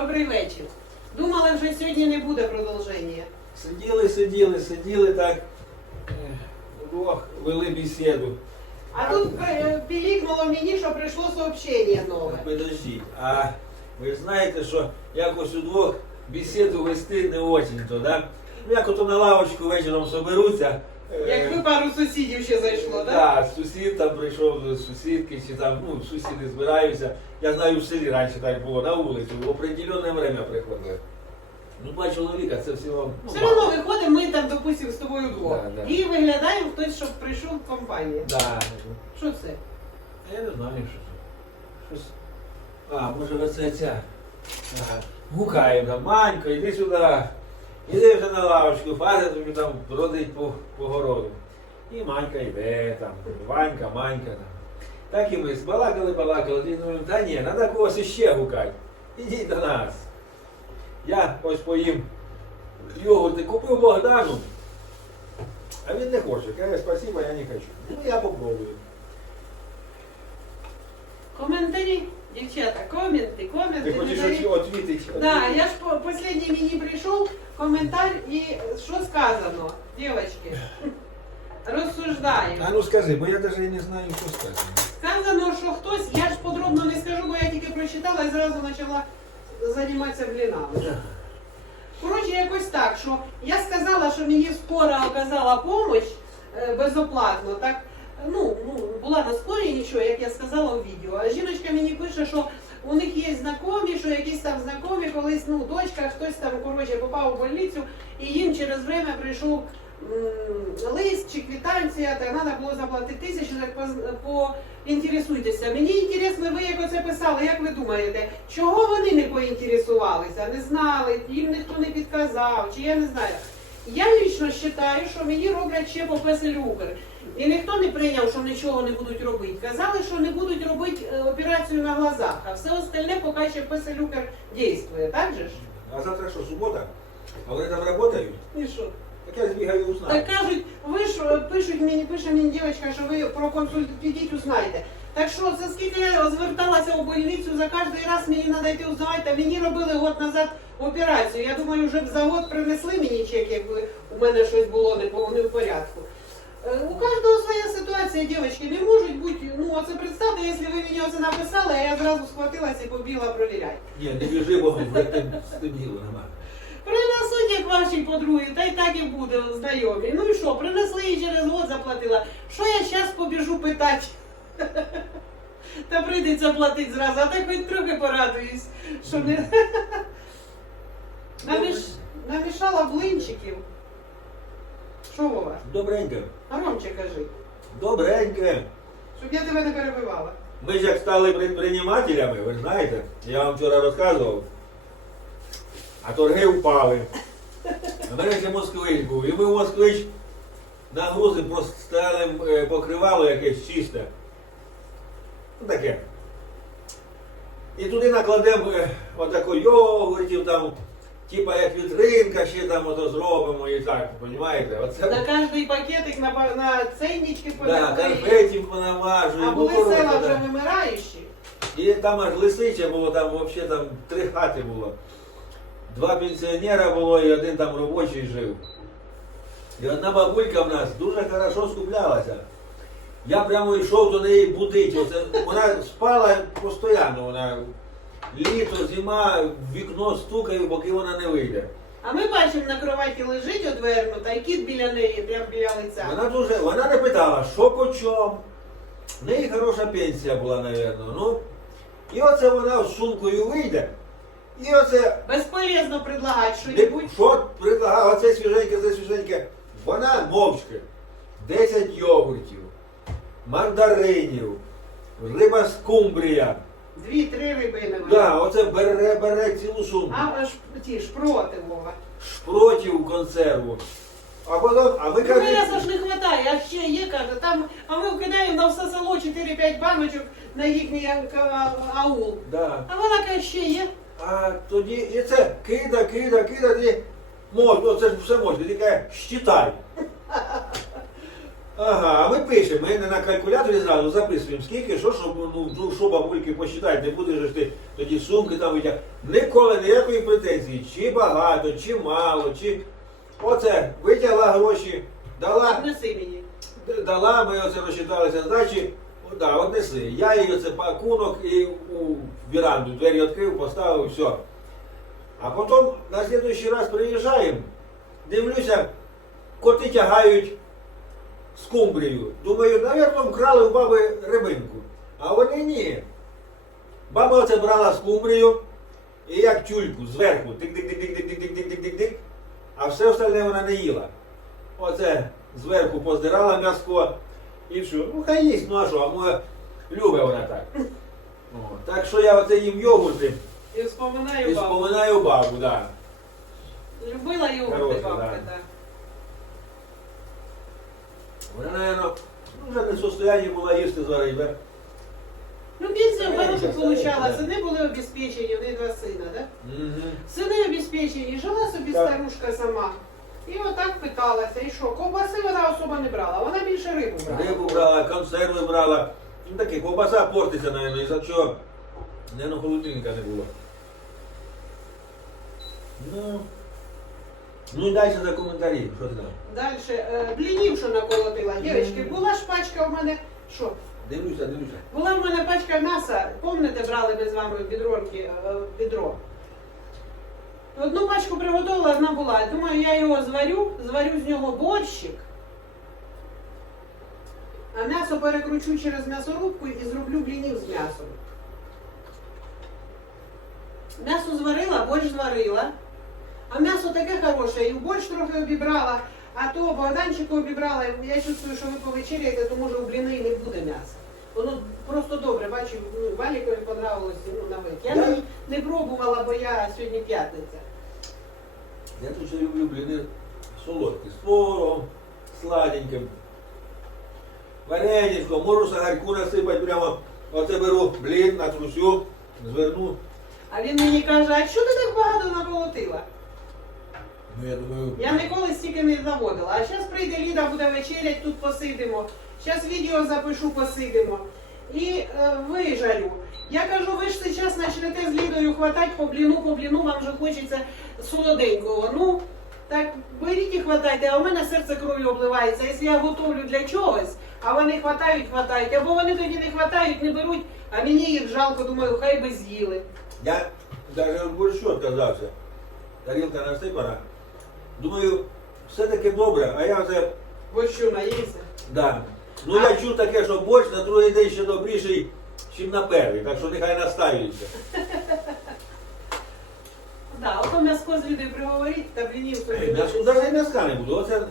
Добрий вечір. Думали, вже сьогодні не буде продовження. Сиділи, сиділи, сиділи так. е, вели бесіду. А тут е, пілікнуло мені, що прийшло сообщення нове. Подождіть, а ви ж знаєте, що якось удвох бесіду вести не очень-то, да? Ну, як ото на лавочку вечором соберуться. Е, Як ви пару сусідів ще зайшло, так? Так, сусід там прийшов до сусідки, чи там, ну, сусіди збираються. Я знаю, в селі раніше так було, на вулицю, в определенне время приходили. Ну, два чоловіка, це всього. Ну, Все мало. одно виходимо, ми там, допустимо, з тобою вдвох. Да, да. І виглядаємо хтось, щоб прийшов в компанію. Да. Що це? А Я не знаю, що це. Щось. А, може це ця. Ага. Гукає там, Манько, іди сюди. Іди вже на лавочку, Фаза тобі там бродить по, по городу. І Манька йде там, Ванька, Манька там. Так і ми збалакали, балакали, і думаємо, та ні, треба когось іще гукати. Ідіть до нас. Я ось поїм йогурти купив Богдану, а він не хоче. Каже, спасибо, я не хочу. Ну я попробую. Коментарі, дівчата, коменти, коменти. Ти хочеш відповідати? Да, я ж по последній мені коментар і що сказано, дівчатки? Розсуждаємо. А ну скажи, бо я навіть не знаю, що сказати. Сказано, що хтось, я ж подробно не скажу, бо я тільки прочитала і зразу почала займатися блінами. Коротше, якось так, що я сказала, що мені скоро оказала допомогу безоплатно, так, ну, ну, була на скорі нічого, як я сказала у відео. А жіночка мені пише, що у них є знайомі, що якісь там знайомі, колись, ну, дочка, хтось там, коротше, попав у больницю, і їм через время прийшов лист чи квитанція, так треба було заплатити тисячу, так поінтересуйтеся. Мені інтересно, ви як оце писали, як ви думаєте, чого вони не поінтересувалися, не знали, їм ніхто не підказав, чи я не знаю. Я лічно вважаю, що мені роблять ще по песелюкер. І ніхто не прийняв, що нічого не будуть робити. Казали, що не будуть робити е, операцію на глазах, а все остальне поки ще песелюкер дійствує, так же ж? А завтра що, субота? А вони там працюють? І що? Так я збігаю узнаю. Так кажуть, ви ж е, пишуть мені, пише мені дівчинка, що ви про консульт підіть узнаєте. Так що, за скільки я зверталася у больницю, за кожен раз мені треба йти узнавати, а мені робили год назад операцію. Я думаю, вже б за год принесли мені чек, якби у мене щось було не в порядку. Е, У кожного своя ситуація, дівчатки, не можуть бути, ну оце представте, якщо ви мені оце написали, а я зразу схватилася і побігла провіряти. Ні, не біжи, бо вже тим стеміло нема. Принесуть як ваші подруги, та й так і буде знайомі. Ну і що, принесли і через год заплатила. Що я зараз побіжу питати? Та прийдеться платити зразу, а так хоч трохи порадуюсь, що не Наміш... намішала блинчиків. Що Вова? Добреньке. Громче кажи, Добреньке. щоб я тебе не перебивала. Ми ж як стали предпринимателями, ви знаєте, я вам вчора розказував, а торги впали. А москвич був. І ми в москвич нагрузимо, поставимо е, покривало якесь чисте. Ну таке. І туди накладемо е, отако йогуртів там, типа як вітринка, ще там ото зробимо і так, розумієте? Оце На кожний пакетик на, па- на цейнички да, понакриє. конфетів понамажу. А і були села да. вже вимираючі. І там аж лисиче було, там взагалі там три хати було. Два пенсіонера було і один там робочий жив. І одна бабулька в нас дуже хорошо скуплялася. Я прямо йшов до неї будить. Оце, вона спала постійно, вона літо, зима, вікно стукаю, поки вона не вийде. А ми бачимо на кроваті лежить одвернута, і кіт біля неї, прямо біля лиця. Вона дуже, вона не питала, що по чому. В неї хороша пенсія була, напевно. Ну, і оце вона з сумкою вийде. І оце Безполезно предлагати Де- що-небудь. Що предлагав оце свіженьке, це свіженьке? Вона мовчки. 10 йогуртів, мандаринів, риба скумбрія. Дві-три вона. Да, оце бере, бере цілу сумку. А ж ті шпроти, Вова. Шпротів консерву. А потім, а ми Ну, кажемо, ж не вистачає, а ще є, каже, там, а ми вкидаємо на все село 4-5 баночок на їхній а, аул. да. А вона каже, ще є. а тоді і це кида, кида, кида, тоді можна, це ж все можна, тільки щитай. Ага, а ми пишемо, ми не на калькуляторі зразу записуємо, скільки, що, щоб, ну, ну, що бабульки посчитати, не будеш ж ти тоді сумки там витяг. Ніколи ніякої претензії, чи багато, чи мало, чи. Оце витягла гроші, дала, Однеси мені. дала, ми оце розчиталися, о, да, однеси. Я їй оце пакунок і у віранду двері відкрив, поставив, все. А потім на наступний раз приїжджаємо, дивлюся, коти тягають скумбрію. Думаю, навірно, вкрали у баби рибинку. А вони ні. Баба оце брала скумбрію і як тюльку зверху, тик-тик-тик-тик-тик-тик-тик-тик-тик, а все остальне вона не їла. Оце зверху поздирала м'яско і все. Ну хай їсть, ну а що, а моя любить вона так. О, Так що я оце їм йогурти І вспоминаю і бабу. споминаю бабу, да. Любила йогурти Хороша, бабка, да. так. Вона, наверное, ну, вже не в состоянні була їсти зараз, да? Ну, хорошу старенька, получала, сини були обезпечені, вони два сина, так? Угу. Сини обезпечені, жила собі Так. старушка сама. І отак питалася, і що, ковбаси вона особо не брала, вона більше рибу брала. Рибу брала, консерви брала. Ну таке, ковбаса портиться, наверное, із-за чого. Наверно, холодильника не було. Ну. Ну і далі за коментарі. Що там? Далі, е, блінів, що наколотила. Дівчатки, була ж пачка у мене, що? Дивлюся, дивлюся. Була в мене пачка м'яса, пам'ятаєте, брали ми з вами бідронки, е. Одну пачку приготувала, одна була. Думаю, я його зварю, зварю з нього борщик. А м'ясо перекручу через м'ясорубку і зроблю блінів з м'ясом. М'ясо зварила, борщ зварила. А м'ясо таке хороше, і в борщ трохи обібрала, а то Богданчику обібрала. Я чувствую, що ви повечеряєте, то може у бліни і не буде м'яса. Воно просто добре, бачу, ну, Валікові понравилось ну, на вид. Я не, не пробувала, бо я сьогодні п'ятниця. Я ще люблю бліни солодкі, з творогом, сладеньким. Вареничко, можу сагарку насипати прямо. Оце беру блін, натрусю, зверну. А він мені каже, а що ти так багато наколотила? Ну я думаю, Я ніколи стільки не заводила. А зараз прийде Ліда, буде вечерять, тут посидимо. Зараз відео запишу, посидимо. І е, вижарю. Я кажу, ви ж зараз почнете з Лідою хватати по бліну, по бліну, вам вже хочеться солоденького. Ну, так беріть і хватайте, а у мене серце кров'ю обливається. Якщо я готовлю для чогось, а вони хватають, хватають, або вони тоді не хватають, не беруть, а мені їх жалко, думаю, хай би з'їли. я навіть від борщу відказався. Тарілка насипана. Думаю, все-таки добре, а я вже, Бо що наївся. да. Ну я чув таке, що борщ на другий день ще добріший, ніж на перший, так що нехай настаюється. Да, ото м'яско з Лідою приговоріть, та блінів. М'ясо навіть м'яска не буду. Оце е,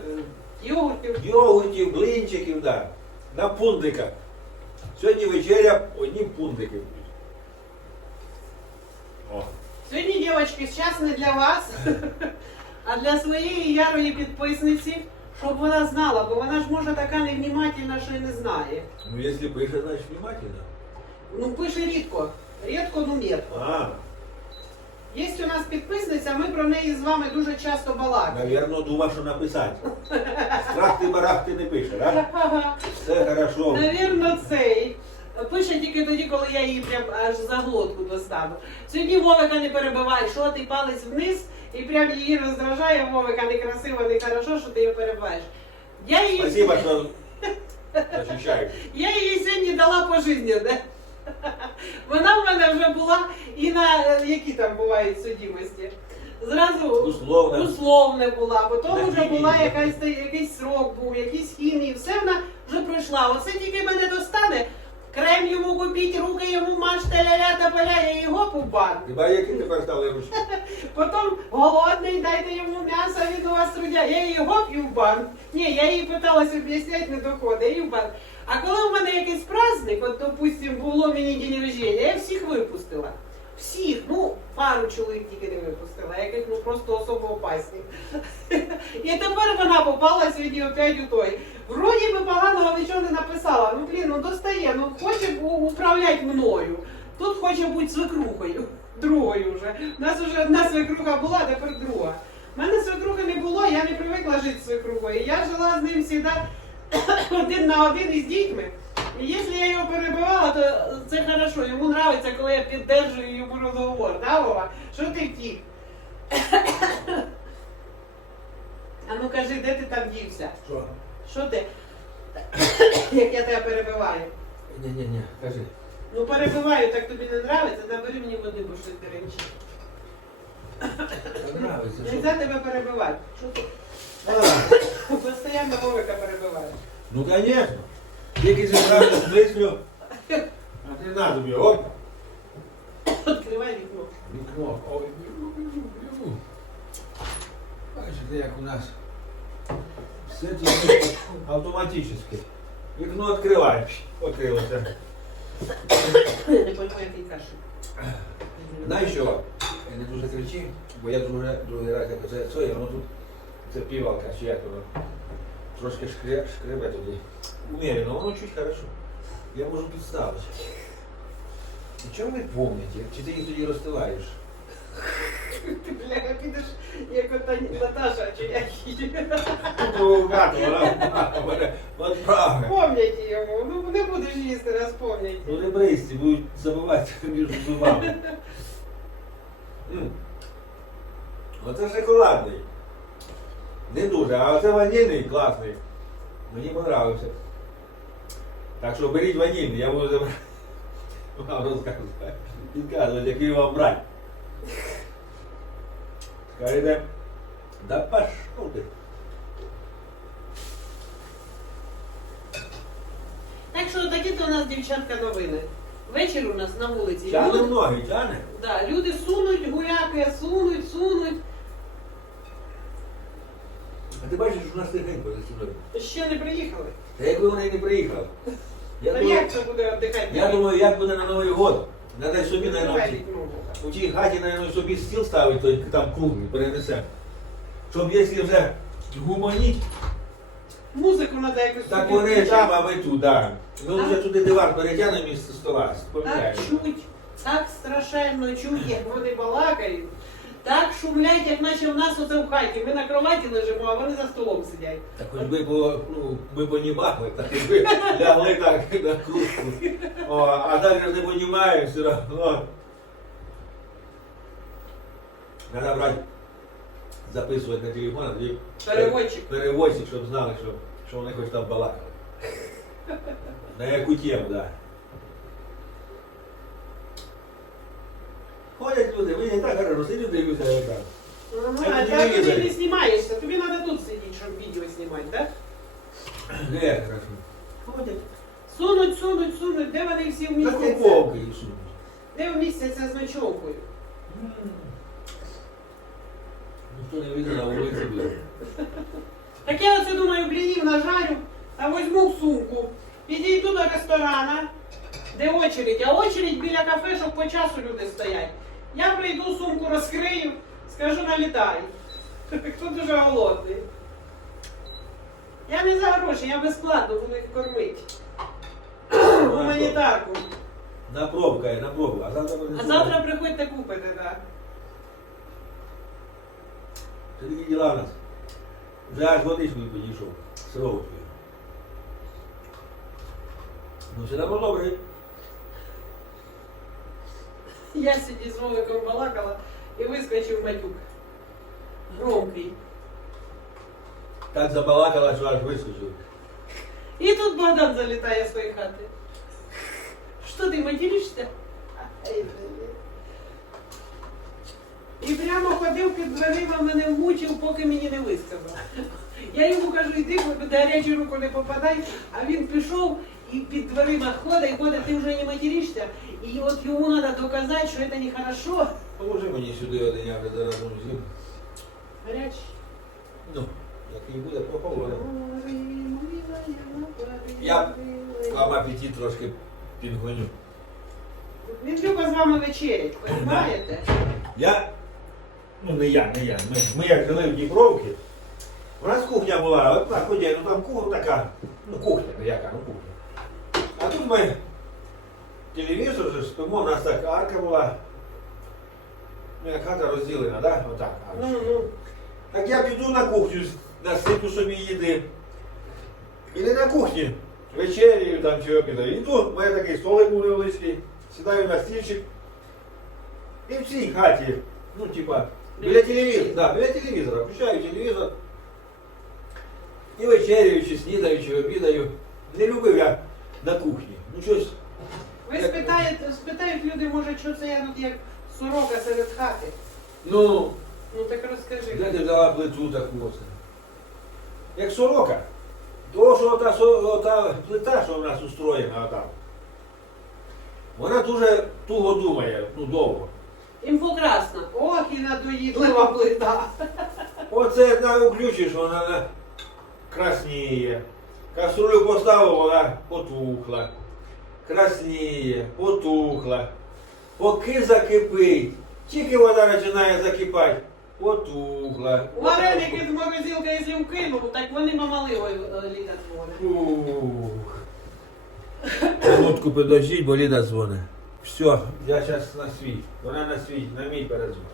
Йогуртів. йогуртів, блинчиків, да. На пундиках. Сьогодні вечеря одні пундики будуть. О. Сьогодні, дівчатки, час не для вас, а для своєї ярої підписниці, щоб вона знала, бо вона ж може така невнімательна, що й не знає. Ну, якщо пише, значить внимательно. Ну, пише рідко. Рідко, ну мірко. А, Є у нас підписниця, ми про неї з вами дуже часто балакаємо. навірно, думав, що написати. Страх ти барах ти не пише, да? Ага. Все хорошо. Навірно, цей. Пише тільки тоді, коли я її прям аж за глотку достану. Сьогодні Вовика не перебивай, що ти палець вниз і прям її роздражає Вовика некрасиво, не хорошо, що ти її перебиваєш. Я її, Спасибо, що я її сьогодні дала пожизненно. Вона в мене вже була і на е, які там бувають судимості. Зразу Условно. условне була, потім На вже була якась якийсь срок був, якісь хімії, все вона вже пройшла. Оце тільки мене достане. Крем йому купіть, руки йому мажте, ля-ля та поля, його у бан. Хіба які тепер стали ручки? Потім голодний, дайте йому м'ясо, він у вас трудя. Я її гоп і в бан. Ні, я їй питалася об'ясняти, не доходить, і в бан. А коли у мене якийсь праздник, от, допустим, було мені день рождения, я всіх випустила. Всіх, ну, пару чоловік тільки не випустила, яких ну просто особо опасні. І тепер вона попала сьогодні опять у той. Вроді би поганого нічого не написала. Ну блін, ну достає, ну хоче управляти мною. Тут хоче бути свекрухою. Другою вже. У нас вже одна свекруха була, тепер друга. У мене свекрухи не було, я не привикла жити з свекрухою. Я жила з ним завжди один на один із дітьми. І якщо я його перебивала, то це хорошо. Йому подобається, коли я піддержую йому розговор, да, Вова? Що ти втік? А ну кажи, де ти там дівся? Що? Що ти? Як я тебе перебиваю? Ні-ні-ні, кажи. Ну перебиваю, так тобі не подобається, набери мені води, бо щось Нравиться, що? Нельзя тебе перебивати. Що ти? Постоянно Вовика перебиваєш. ну, конечно. Тільки зібрався з мислю, а ти на тобі, оп, Відкривай вікно. вікно. Ой, бігу. Бачите, як у нас все тут автоматично. Вікно відкриваєш. Відкрилося. Не розумію, який кашель. Знаєш що? Не дуже кричи, бо я дуже другий раз як це це, воно тут це півалка, чи як воно. Трошки шкре, шкребе тоді. Умеренно, воно чуть хорошо. Я можу підставити. І чому ви помните? Чи ти їх тоді розстилаєш? Ти, бляха, підеш, як ота Наташа, чи як її. Ну, мене відправи. Помнять йому. Ну не будеш їсти, раз помнять. Ну не бристі, будуть забивати між зубами. М. Оце шоколадний. Не дуже, а оце ванільний класний. Мені понравився. Так що беріть ванільний, я буду забрати. Вам розказувати. Підказувати, який вам брати. Скажете, да пошов ти. Так що такі то у нас дівчатка новини. Вечір у нас на вулиці. Тяне Люди, ноги, тяне. да, люди сунуть, гуляки, сунуть, сунуть. А ти бачиш, у нас тихенько за стіною. Ще не приїхали. Та якби вони не приїхали. Я Та думаю, як це буде віддихати? я думаю, як буде на Новий год. Надо собі, наверное, у тій хаті, наверное, собі стіл ставить, той там круглий, перенесе. Щоб якщо вже гуманіть, Музику надо якось. так собі вони включити. там, а ви тут, да. Ми вже туди диван перетягнемо місце стола. Так Поміняємо. чуть, так страшенно чуть, як вони балакають. Так шумлять, як наче в нас оце в хаті. Ми на кроваті лежимо, а вони за столом сидять. Так хоч би по, ну, ми понімали, так якби лягли так на кружку. О, а далі ж не понімаємо все одно. Треба брати, записувати на телефон, а тоді Переводчик. переводчик, щоб знали, що, що вони хоч там балакали. На яку тему, так. Да. Ходять люди, ви не так хорошо, сидять дивлюся, як так. Ну, а ти не знімаєшся, тобі треба тут сидіти, щоб відео знімати, так? Не, хорошо. Ходять. Сунуть, сунуть, сунуть, де вони всі На вмістяться? куповки і сунуть. Де вмістяться з ночовкою? Ніхто не вийде на вулиці, блядь. Так я оце думаю, блінів нажарю, а возьму сумку, підійду до ресторана, де очередь, а очередь біля кафешок по часу люди стоять. Я прийду, сумку розкрию, скажу налітай. Хто дуже голодний. Я не за гроші, я безплатно буду їх кормити. Гуманітарку. На пробу, на пробу. А завтра буде А завтра приходьте купити, так. Такі діла в нас. Вже аж водичкою підійшов. Сировочкою. Ну, все добре. Я сиді з Вовиком балакала і вискочив матюк. Громкий. Так забалакала, що аж вискочив. І тут Богдан залітає з своєї хати. Що ти материшся? Ай, блін. І прямо ходив під дверима, мене мучив, поки мені не висказав. Я йому кажу, йди, бо під гарячу руку не попадай, а він пішов і під дверима ходить, ходить, ти вже не материшся. І от йому треба доказати, що це не хорошо. Поможи мені сюди один, я вже зараз з ним. Гарячий. Ну, який буде, поговоримо. Я Вам апетит трошки підгоню. Він любить з вами вечерять, розумієте? Я, ну не я, не я. Ми, ми як жили в Дніпровці, у нас кухня була, от так ходять, ну там кухня така, ну кухня, ну яка, ну кухня. А тут ми телевізор же спимо, у нас так арка була. Ну, як хата розділена, да? Отак. Ну, ну. Так я піду на кухню, насиплю собі їди. І не на кухні. Вечерію там чи обідаю. Іду, в мене такий столик був невеличкий, сідаю на стільчик. І в цій хаті, ну типа, біля телевізора, да, біля телевізора, включаю телевізор. І вечерюю, чи снідаю, чи обідаю. Не любив я на кухні. Ну щось. Ви спитаєте, спитають люди, може, що це я тут як сорока серед хати. Ну, Ну так розкажи. де ти взяла плиту таку оце? Як сорока. Того, що ота, со- ота плита, що в нас устроєна там, вона дуже туго думає, ну довго. Інфокрасна. Ох, і надоїдлива плита. Оце на включиш, вона на- красніє. Каструлю поставив, вона потухла. Красніє, потухла. Поки закипить. Тільки вода починає закипати. Потухла. Вареники з морозилки, якщо вкинув, так вони мамаливою літа дзвонять. Ух. Минутку подождіть, бо Ліда дзвонить. Все, я зараз на свій. Вона на свій, на мій передзвон.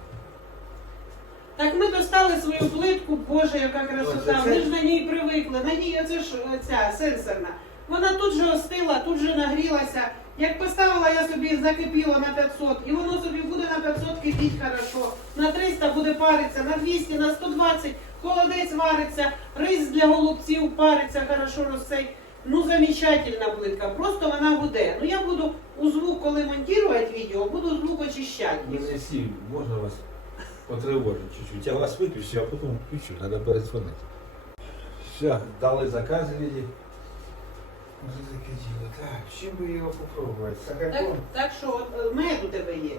Так ми достали свою плитку, боже, яка красота. Ми ж на ній привикли. На ній оце ж ця сенсорна. Вона тут же остила, тут же нагрілася. Як поставила я собі закипіло на 500, і воно собі буде на 500 кипіть хорошо. На 300 буде париться, на 200, на 120 холодець вариться, рис для голубців париться, хорошо розцей. Ну, замечательна плитка, просто вона буде. Ну я буду у звук, коли монтувати відео, буду звук очищати. Можна вас потривожити чуть-чуть. Я вас виключу, а потім включу, треба передзвонити. Все, дали заказ таке діло. Так, чим би його попробувати? Так, так що е, мед у тебе є.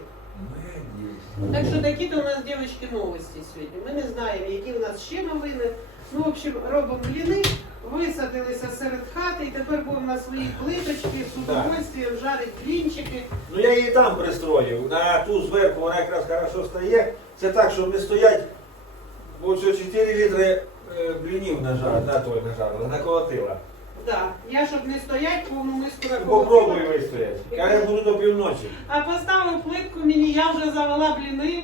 Мед є. Так що такі то у нас дівчатки новості сьогодні. Ми не знаємо, які у нас ще новини. Ну, в общем, робимо бліни, висадилися серед хати, і тепер будемо на своїй плиточці з удовольствием жарити блінчики. Ну я її там пристроїв. На ту зверху вона якраз хорошо стає. Це так, щоб не стоять. Бо що 4 літри е, блінів нажар, на той нажарила, наколотила. Да. Я, щоб не стоять, повну миску Ну, такого. Попробуй вистояти. Каже, буду до півночі. А поставив плитку мені, я вже завела бліни.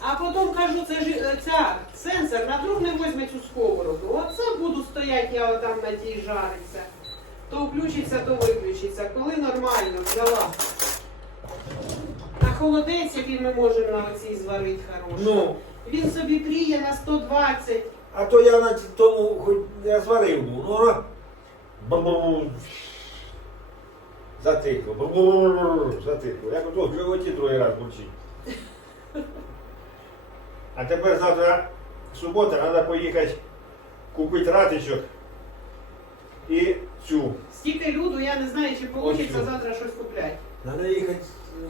А потім кажу, це ж е, ця сенсор, на друг не візьме цю сковороду. Оце буду стояти, я отам на тій жариться. То включиться, то виключиться. Коли нормально взяла. А холодець, який ми можемо на оцій зварити хороший. Ну, Він собі пріє на 120. а то я на тому хоч я зварив був. Ну воно бу-бу-бу. затихло. Бу-бу-бу-бу. Затихло. Як ото в животі другий раз бурчить. А тепер завтра субота, треба поїхати купити ратичок і цю. Стільки люду, я не знаю, чи вийде завтра щось купляти. Треба їхати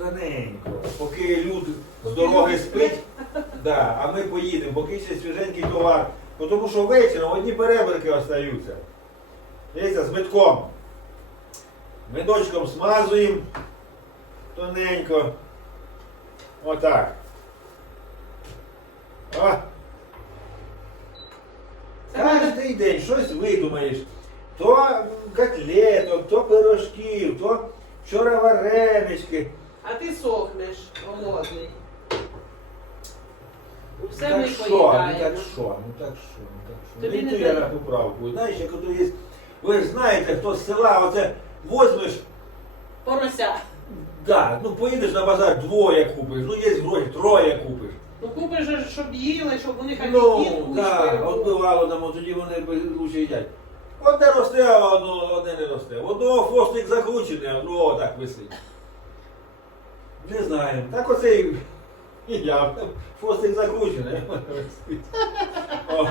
раненько, поки люд з дороги спить, да, а ми поїдемо, поки ще свіженький товар. Бо Тому що вечором одні перебірки остаються. Дивіться, з метком. Медочком смазуємо тоненько. Отак. Це Кожний день щось видумаєш. То котлеток, то пирожків, то вчора варенички. А ти сохнеш, голодний. Ну, Все так що, ну поїдаємо. так що, ну так що, ну так що. Тобі не не йду я треба. на поправку. Знаєш, як ото є. Ви ж знаєте, хто з села, оце возьмеш, Порося. да, ну поїдеш на базар, двоє купиш, ну є гроші, троє купиш. Ну купиш, же, щоб їли, щоб вони хоч Ну, кушали. отбивало нам, тоді вони б- лучше їдять. Одне росте, а одно, одне не росте. Одного хвостик закручений, а другого так висить. Не знаю. Так оце і і я. Хвостик закручений. висить. О,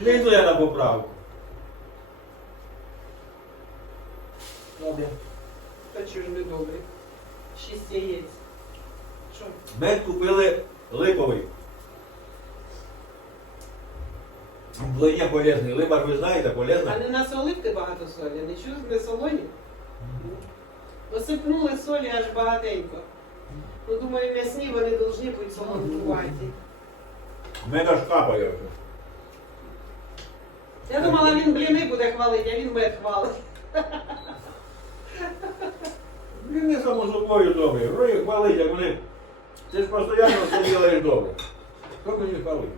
Не йду я на поправку. Добре. Та чого ж не добре? Шість яєць. Що? Мед купили липовий. Блиня полезний. Липа ж ви знаєте, полезна. А не насолив ти багато солі? Не чув не солоні? Осипнули солі аж багатенько. Ну, думаю, м'ясні вони повинні бути солонкуваті. Мене ж капає. Я думала, він бліни буде хвалити, а він мед хвалить. Він не само собою добре. Рої хвалить, як вони. Ти ж постійно все ділаєш добре. Хто мені хвалить?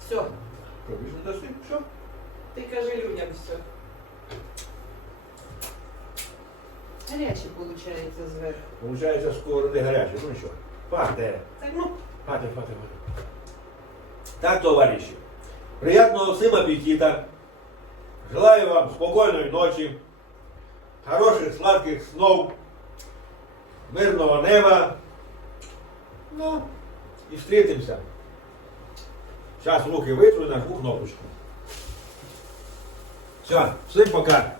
Все. Більше не дасти? Ти кажи людям все. Гаряче виходить зверху. Получається, сковороди гарячі. Ну що? Пахте. Так ну, Пахте, пахте, пахте. Так, товарищи, приятного всем аппетита. Желаю вам спокойной ночи, хороших сладких снов, мирного неба. Ну, и встретимся. Сейчас руки вытру на нажму кнопочку. Все, всем пока.